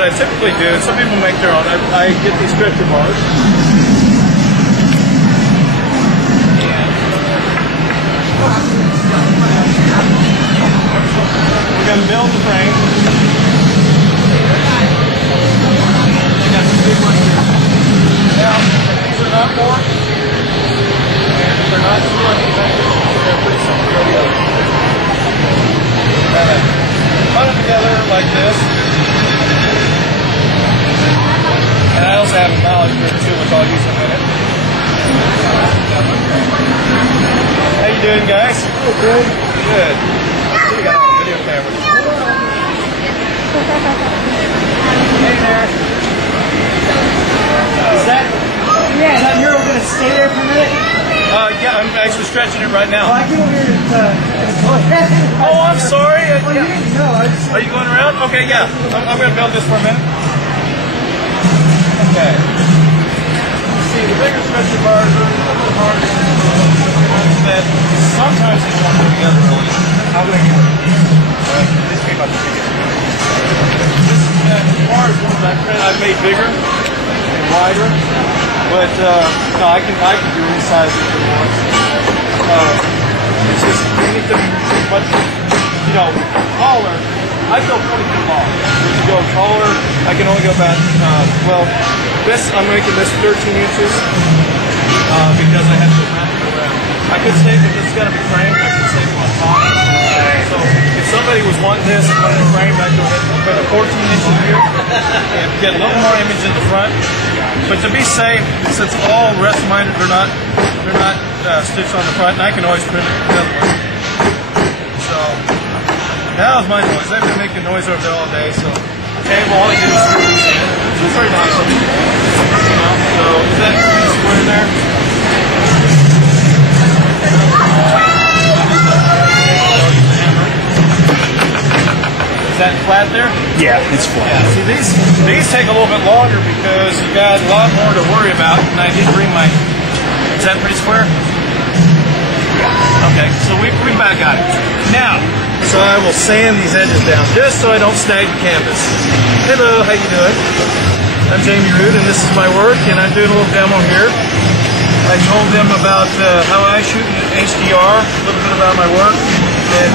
what I typically do, and some people make their own, I get these stretcher bars. We're going to build the frame. I got some big ones here. Now, these are not more. And they're not too much. They're pretty simple to the other. Put them together like this. And I also have a knowledge group too, which I'll use in a minute. How you doing, guys? Oh, good. Good. We got a video camera. Hey there. Is that you're going to stay there for a minute? Yeah, I'm actually stretching it right now. Well, I came over here to oh, I'm sorry. Well, you didn't know. Are you going around? Okay, yeah. I'm going to build this for a minute. Okay. See, the bigger stretcher bars are a little harder that sometimes they don't put together really. How do I get it? This came out the biggest. As far as ones I've made bigger and wider, but no, I can do any size if you want. It's just anything much, taller. I go 40 feet long. If you go taller, I can only go about, I'm making this 13 inches because I have to wrap it around. I could save it, it's got to be framed, I could save it on top. So if somebody was wanting this and wanted it framed, I'd go ahead and put a 14 inches here and get a little more image in the front. But to be safe, since all rest of mine, they're not stitched on the front, and I can always print another one. So that was my noise. I've been making noise over there all day. So okay, well all I do is screw these in. It's very nice. So is that square there? Is that flat there? Yeah, it's flat. Yeah, see these take a little bit longer because you got a lot more to worry about, and I did bring my. Is that pretty square? Okay, so we back got it. Now, so I will sand these edges down just so I don't snag the canvas. Hello, how you doing? I'm Jamie Root, and this is my work, and I'm doing a little demo here. I told them about how I shoot in HDR, a little bit about my work, and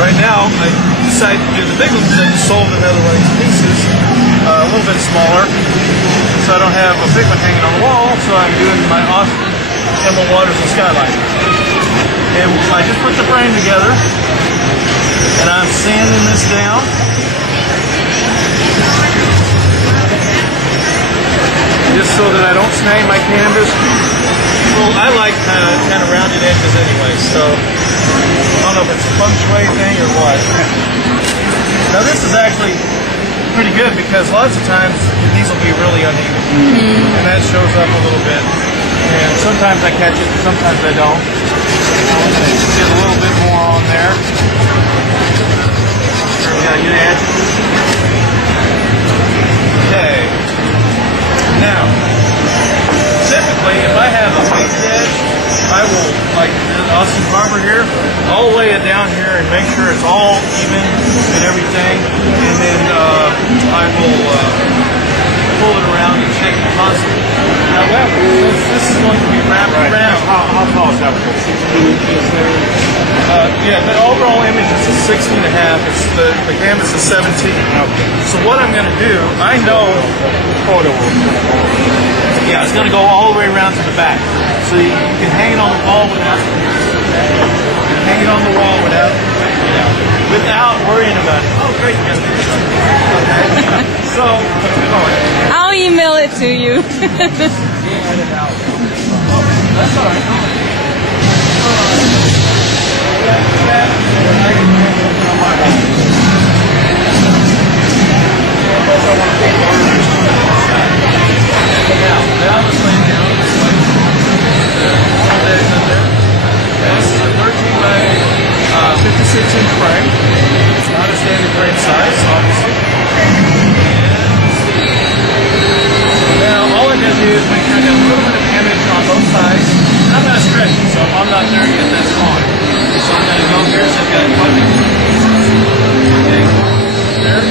right now I decided to do the big ones. I just sold another one of these pieces, a little bit smaller, so I don't have a big one hanging on the wall, so I'm doing my Austin Emerald Waters and Skyline. And I just put the frame together, and I'm sanding this down. Just so that I don't snag my canvas. Well, I like kind of rounded edges anyway, so I don't know if it's a feng shui thing or what. Now this is actually pretty good because lots of times these will be really uneven, and that shows up a little bit. And sometimes I catch it, and sometimes I don't. Get a little bit more on there. Yeah, get it. Okay. Now, typically, if I have a weighted edge, I will, like Austin Barber here, I'll lay it down here and make sure it's all even and everything, and then I will pull it around and shake it constantly. However, since this is going to be wrapped around. How tall is that? 16 inches there? Yeah, the overall image is 16 and a half. It's the canvas is 17. Okay. So what I'm going to do, I know photo. Yeah, it's going to go all the way around to the back. So you can hang it on the wall without worrying about it. Oh, great. Okay. So, I'll email it to you. that's all right. This is a 13 by 56-inch frame. It's not a standard frame size, obviously. Now, all I'm going to do is make sure I got a little bit of image on both sides. I'm not stretching, so I'm not there yet. That's fine. So I'm going to go here, so I've got it. Okay. There.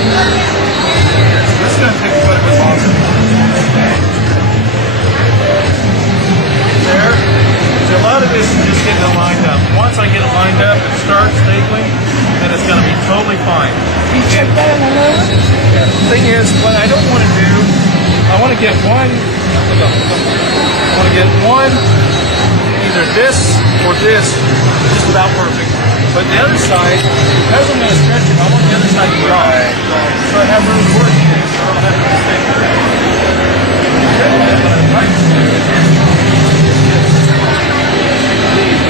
want to get one, either this or this, just about perfect. But the other side, because I'm going to stretch it, I want the other side to dry. So I have room for it. So I don't have to mistake it.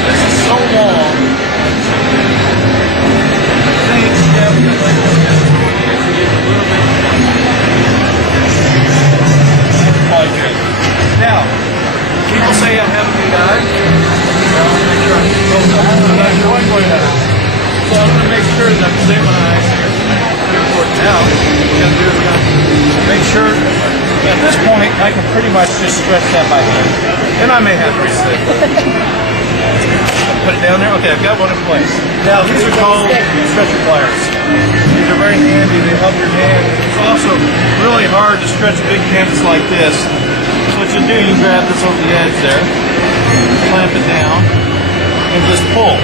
This is so long. I think, yeah, we got like a little bit. Probably good. Now, people say I have a good eye. Well, I'm make sure so I'm going to make sure that I'm saving my eyes here. Now, what we're going to do is we're going to make sure at this point I can pretty much just stretch that by hand. And I may have to reset it. Put it down there. Okay, I've got one in place. Now, these are called stretcher pliers. These are very handy. They help your hand. It's also really hard to stretch big canvas like this. So what you do, you grab this over the edge there, clamp it down, and just pull.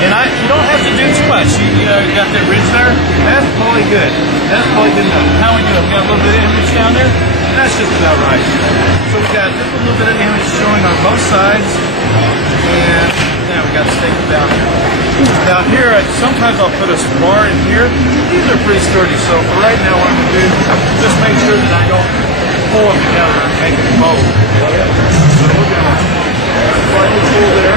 And you don't have to do too much. You got that ridge there? That's probably good. That's probably good enough. How we do it? We got a little bit of image down there? That's just about right. So we got just a little bit of image showing on both sides. And now we got the staple down here. Now here, sometimes I'll put a bar in here. These are pretty sturdy. So for right now, what I'm going to do, just make sure that I don't pull them together and make it bow. So we're going to slightly pull there.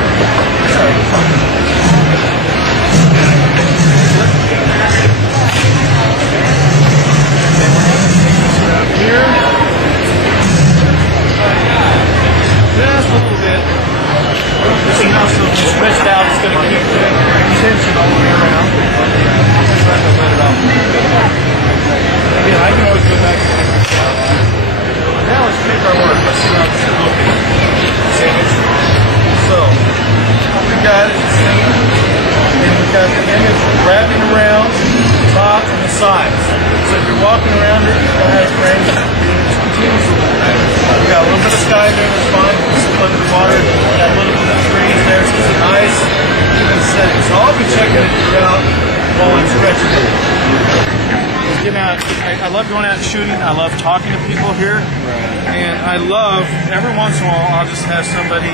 Here, just a little bit. This is now so stretched out. It's going to keep the tension all the way around. Just let it off. Again, I can always go back to it. Now let's make our work. Let's see how this is looking. So we got it seen, and we got the image wrapping around the top and the sides. So if you're walking around it, you'll have frames continuously. We got a little bit of sky there, that's fine. Just a little bit of water. We got a little bit of trees there, so it's a nice even setting. So I'll be checking it throughout while I'm stretching it. Getting out, I love going out and shooting. I love talking to people here, and I love every once in a while I'll just have somebody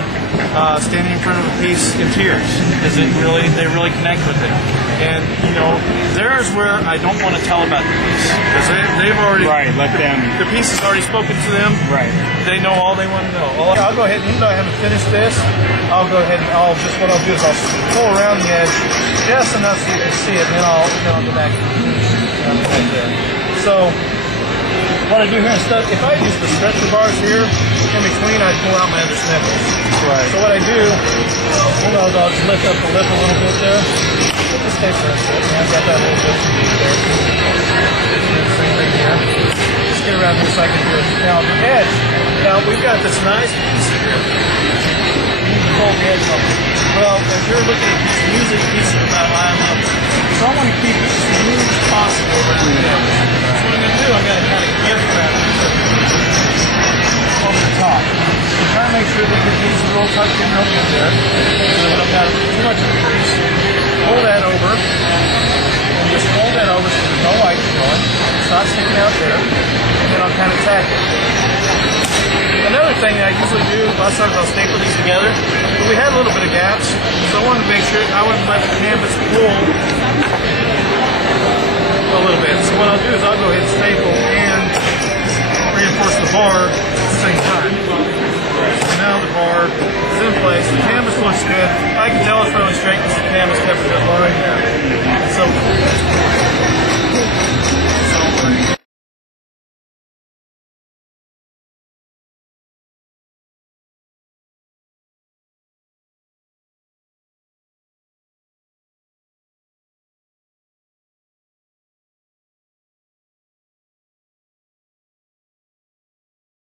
standing in front of a piece in tears because they really connect with it. And you know, there's where I don't want to tell about the piece because they've already let them. The piece has already spoken to them. Right. They know all they want to know. I'll go ahead, even though I haven't finished this, I'll go ahead and what I'll do is I'll pull around the edge just enough so you can see it, and then I'll go back. Right there. So what I do here instead, if I use the stretcher bars here in between, I pull out my other snippets. Right. So what I do, I'll just lift up the lip a little bit there. Put the stay for a second. I've got that little bit too deep there. Same thing here. Just get around here so I can do it. Now the edge. Now we've got this nice piece here. You need to hold the edge up. Well, as you're looking at these music pieces about eye level, so I want to keep it as smooth as possible around the edge. So what I'm going to do, I'm going to kind of give around over the top. So try to make sure that the piece is real tucked in real good there. So that I've got too much of the piece. Pull that over. And just fold that over so there's no light going. It's not sticking out there. And then I'll kind of tack it. Another thing I usually do, lots of times I'll staple these together, but we had a little bit of gaps, so I wanted to make sure I wouldn't let the canvas pull a little bit. So what I'll do is I'll go ahead and staple and reinforce the bar at the same time. So now the bar is in place, the canvas looks good. I can tell it's really straight because the canvas kept a good line there.